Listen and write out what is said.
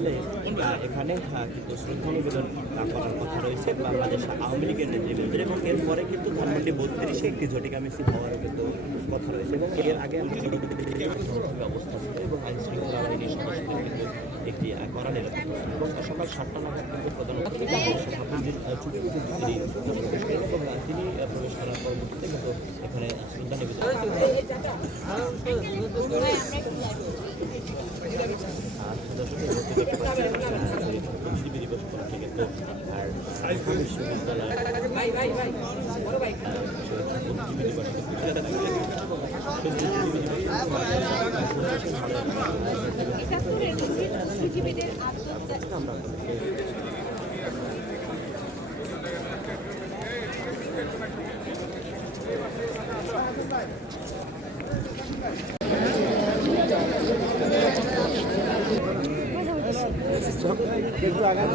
সকালে এখানে কিন্তু শ্রদ্ধা নিবেদন করার কথা রয়েছে বাংলাদেশ আওয়ামী লীগের নেতৃবৃন্দের, এবং এরপরে কিন্তু ধানমন্ডি 32-এ একটি ঝটিকা মিছিল হওয়ারও কিন্তু কথা রয়েছে। এবং এর আগে অবস্থা ছিল এবং আইন শৃঙ্খলা বাহিনীর সদস্যদের কিন্তু একটি কড়া নিরাপত্তা ছিল, এবং সকাল 7টা নাগাদ কিন্তু প্রধানত ছুটি তিনি প্রবেশ করার পরবর্তীতে কিন্তু এখানে শ্রদ্ধা নিবেদন বুদ্ধিজীবী দিবস উপলক্ষে কিন্তু আর বিশ্ববিদ্যালয় আমরা একটু আগাম